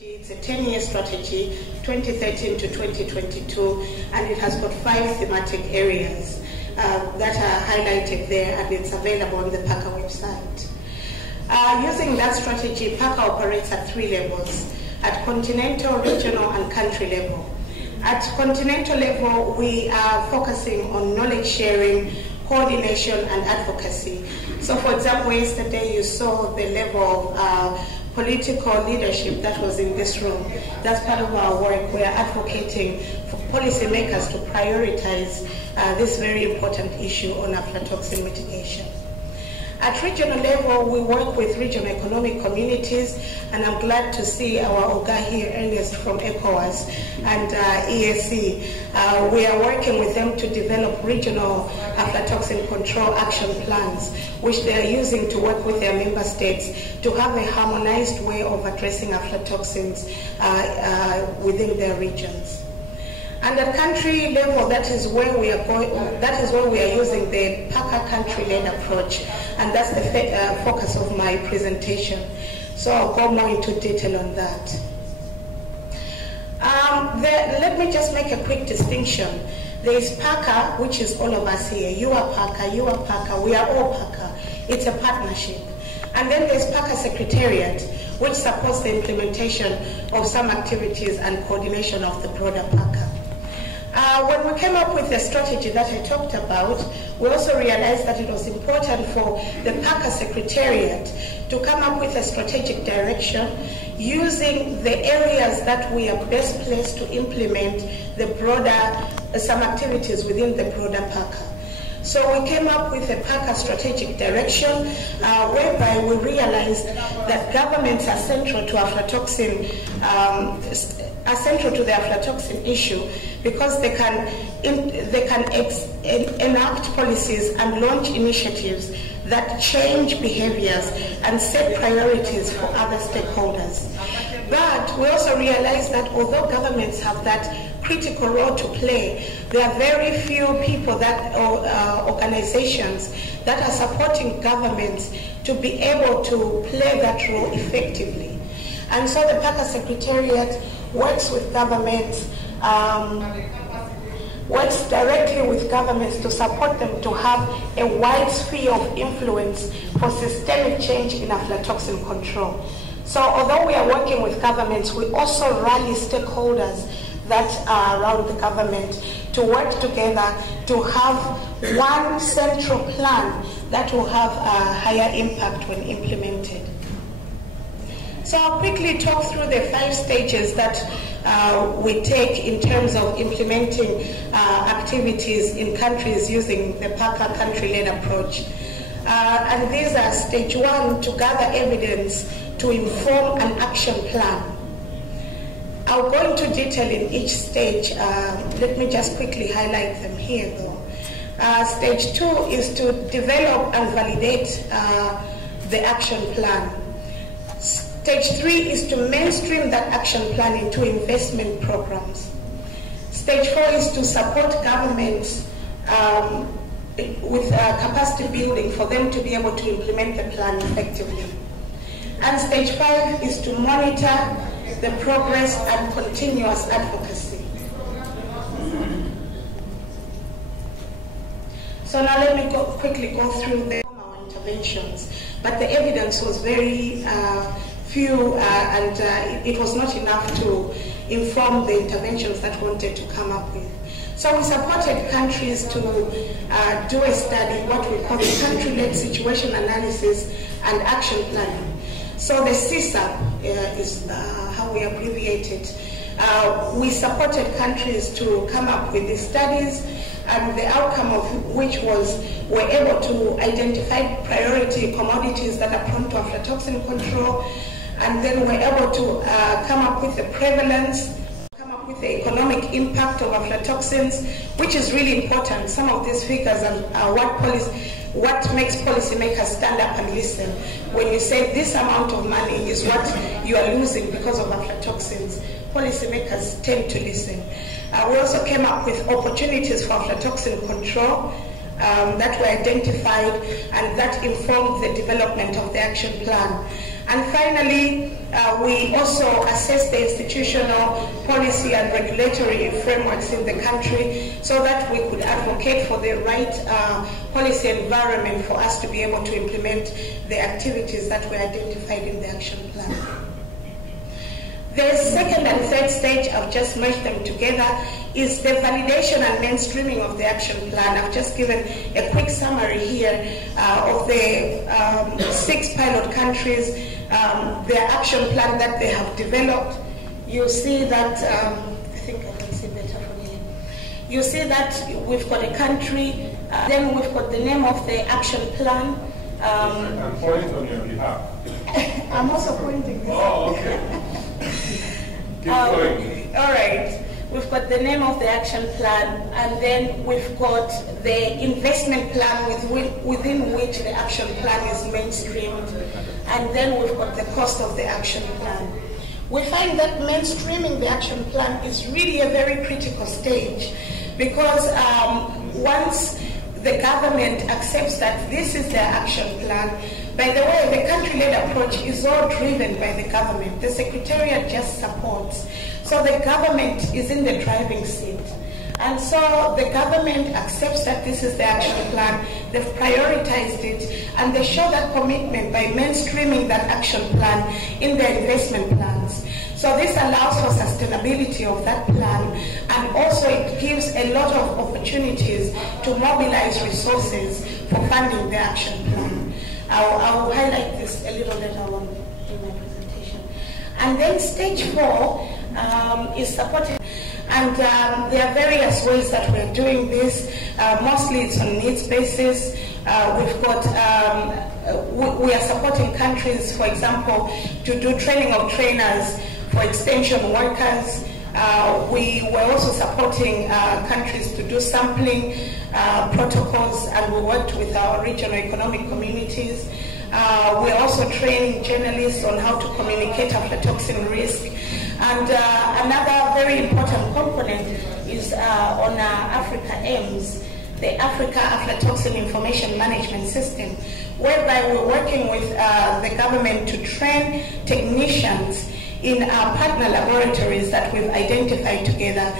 It's a 10-year strategy, 2013 to 2022, and it has got 5 thematic areas that are highlighted there, and it's available on the Paca website. Using that strategy, Paca operates at 3 levels: at continental, regional, and country level. At continental level, we are focusing on knowledge sharing, coordination, and advocacy. So, for example, yesterday you saw the level of political leadership that was in this room. That's part of our work. We are advocating for policymakers to prioritize this very important issue on aflatoxin mitigation. At regional level, we work with regional economic communities, and I'm glad to see our Oga here, Ernest from ECOWAS and EAC. We are working with them to develop regional aflatoxin control action plans, which they are using to work with their member states to have a harmonized way of addressing aflatoxins within their regions. And at country level, that is where we are going. That is where we are using the Paca country-led approach, and that's the focus of my presentation. So I'll go more into detail on that. Let me just make a quick distinction. There is Paca, which is all of us here. You are Paca, you are Paca, we are all Paca. It's a partnership. And then there's Paca Secretariat, which supports the implementation of some activities and coordination of the broader Paca. When we came up with the strategy that I talked about, we also realized that it was important for the Paca Secretariat to come up with a strategic direction using the areas that we are best placed to implement the broader, some activities within the broader Paca. So we came up with a Paca strategic direction whereby we realized that governments are central to aflatoxin, the aflatoxin issue, because they can enact policies and launch initiatives that change behaviors and set priorities for other stakeholders. But we also realize that although governments have that critical role to play, there are very few people or organizations that are supporting governments to be able to play that role effectively. And so the Paca Secretariat works with governments, works directly with governments to support them to have a wide sphere of influence for systemic change in aflatoxin control. So although we are working with governments, we also rally stakeholders that are around the government to work together to have one central plan that will have a higher impact when implemented. So I'll quickly talk through the 5 stages that we take in terms of implementing activities in countries using the Paca country-led approach. And these are stage 1, to gather evidence to inform an action plan. I'll go into detail in each stage. Let me just quickly highlight them here though. Stage 2 is to develop and validate the action plan. Stage 3 is to mainstream that action plan into investment programs. Stage 4 is to support governments with capacity building for them to be able to implement the plan effectively. And stage 5 is to monitor the progress and continuous advocacy. So now let me quickly go through our interventions. But the evidence was very few and it was not enough to inform the interventions that we wanted to come up with. So we supported countries to do a study, what we call the country-led situation analysis and action planning. So the CSAP is how we abbreviate it. We supported countries to come up with these studies, and the outcome of which was we're able to identify priority commodities that are prone to aflatoxin control, and then we're able to come up with the prevalence, come up with the economic impact of aflatoxins, which is really important. Some of these figures are what makes policymakers stand up and listen. When you say this amount of money is what you are losing because of aflatoxins, policymakers tend to listen. We also came up with opportunities for aflatoxin control that were identified and that informed the development of the action plan. And finally, we also assess the institutional, policy and regulatory frameworks in the country so that we could advocate for the right policy environment for us to be able to implement the activities that were identified in the action plan. The second and third stage, I've just merged them together, is the validation and mainstreaming of the action plan. I've just given a quick summary here of the 6 pilot countries, their action plan that they have developed. You see that, I think I can see better from here. You see that we've got a country, then we've got the name of the action plan. I'm pointing on your behalf. I'm also pointing this. Oh, okay. Keep going. All right. We've got the name of the action plan, and then we've got the investment plan within which the action plan is mainstreamed, and then we've got the cost of the action plan. We find that mainstreaming the action plan is really a very critical stage, because once the government accepts that this is their action plan, by the way, the country-led approach is all driven by the government. The Secretariat just supports. So the government is in the driving seat. And so the government accepts that this is the action plan, they've prioritized it, and they show that commitment by mainstreaming that action plan in their investment plans. So this allows for sustainability of that plan, and also it gives a lot of opportunities to mobilize resources for funding the action plan. I'll highlight this a little later on in my presentation. And then stage 4 is supporting, and there are various ways that we're doing this. Mostly it's on needs basis. We've got, we are supporting countries, for example, to do training of trainers for extension workers. We were also supporting countries to do sampling protocols, and we worked with our regional economic communities. We're also training journalists on how to communicate aflatoxin risk. And another very important component is on Africa AIMS, the Africa Aflatoxin Information Management System, whereby we're working with the government to train technicians in our partner laboratories that we've identified together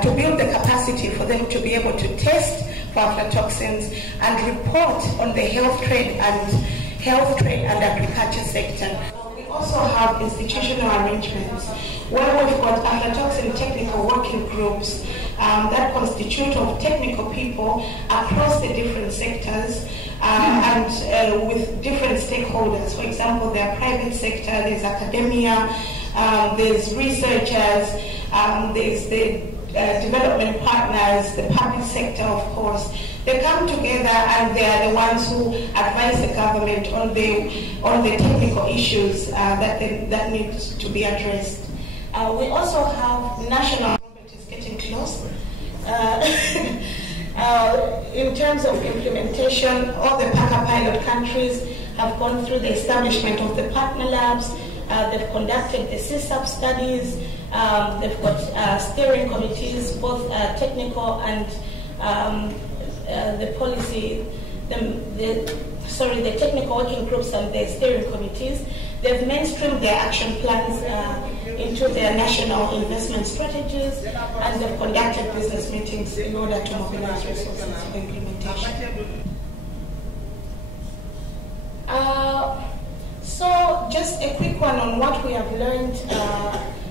to build the capacity for them to be able to test for aflatoxins and report on the health trade and agriculture sector. We also have institutional arrangements where we've got aflatoxin technical working groups that constitute of technical people across the different sectors and with different stakeholders. For example, there are private sector, there's academia, there's researchers, there's the development partners, the public sector, of course. They come together and they are the ones who advise the government on the technical issues that need to be addressed. We also have national. Robert is getting close. In terms of implementation, all the Paca pilot countries have gone through the establishment of the partner labs. They've conducted the CSAP studies. They've got steering committees, both technical and the policy, the technical working groups and the steering committees. They've mainstreamed their action plans into their national investment strategies, and they've conducted business meetings in order to mobilize resources for implementation. So just a quick one on what we have learned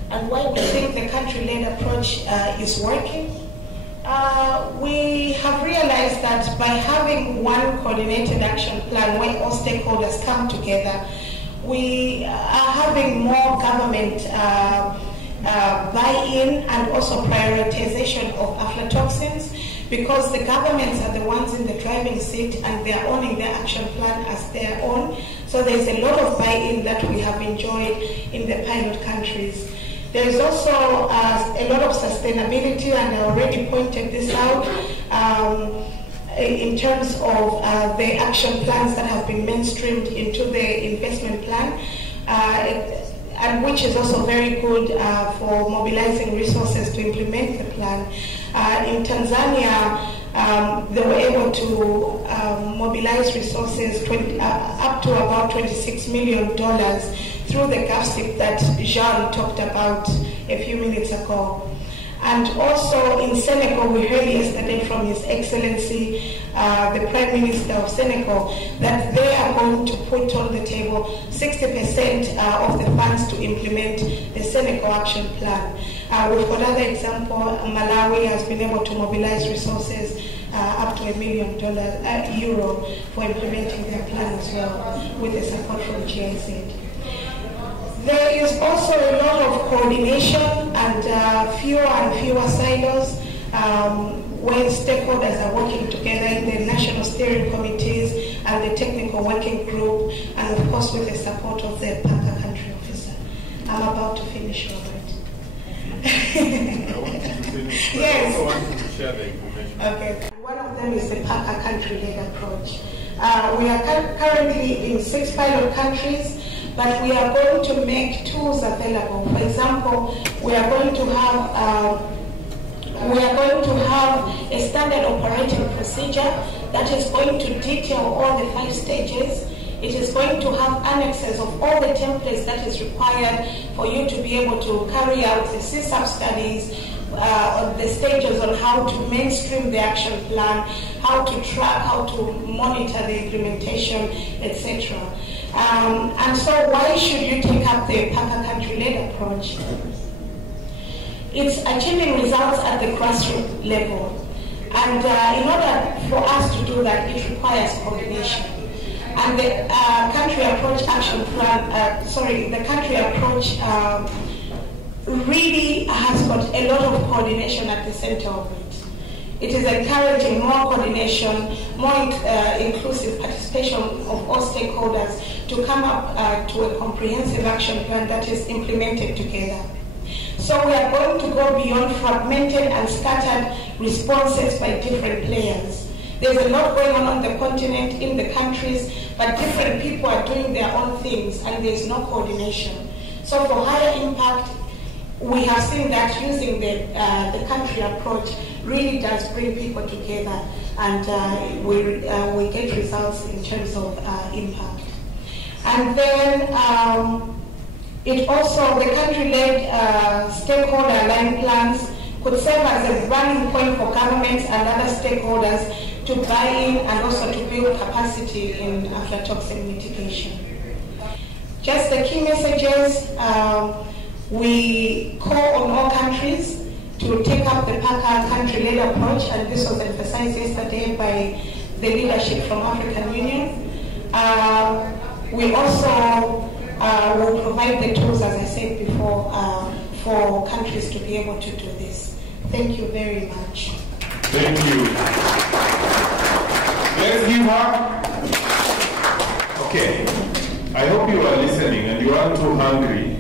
and why we think the country-led approach is working. We have realized that by having one coordinated action plan where all stakeholders come together, we are having more government buy-in and also prioritization of aflatoxins, because the governments are the ones in the driving seat and they are owning their action plan as their own. So there's a lot of buy-in that we have enjoyed in the pilot countries. There is also a lot of sustainability, and I already pointed this out, in terms of the action plans that have been mainstreamed into the investment plan, and which is also very good for mobilizing resources to implement the plan. In Tanzania, they were able to mobilize resources up to about $26 million through the GovStip that Jean talked about a few minutes ago. And also in Senegal, we heard yesterday from His Excellency, the Prime Minister of Senegal, that they are going to put on the table 60% of the funds to implement the Senegal Action Plan. We've got other example. Malawi has been able to mobilize resources up to €1 million for implementing their plan as well, with the support from GIZ. There is also a lot of coordination and fewer silos when stakeholders are working together in the national steering committees and the technical working group, and of course with the support of the Paca country officer. I'm about to finish, Robert. Yes. I want you to share the information. Okay. One of them is the Paca country-led approach. We are currently in 6 pilot countries, but we are going to make tools available. For example, we are going to have a standard operating procedure that is going to detail all the 5 stages. It is going to have annexes of all the templates that is required for you to be able to carry out the CSAP studies, the stages on how to mainstream the action plan, how to track, how to monitor the implementation, etc. And so why should you take up the Paca country-led approach? It's achieving results at the grassroots level. And in order for us to do that, it requires coordination. And the country approach action plan, the country approach really has got a lot of coordination at the center of it. It is encouraging more coordination, more inclusive participation of all stakeholders to come up to a comprehensive action plan that is implemented together. So we are going to go beyond fragmented and scattered responses by different players. There's a lot going on the continent, in the countries, but different people are doing their own things and there's no coordination. So for higher impact, we have seen that using the country approach really does bring people together, and we get results in terms of impact. And then it also, the country-led stakeholder aligned plans could serve as a running point for governments and other stakeholders to buy in and also to build capacity in aflatoxin mitigation. Just the key messages, we call on all countries to take up the Paca country-led approach, and this was emphasized yesterday by the leadership from African Union. We also will provide the tools, as I said before, for countries to be able to do this. Thank you very much. Thank you. Let's give her. Okay. I hope you are listening and you aren't too hungry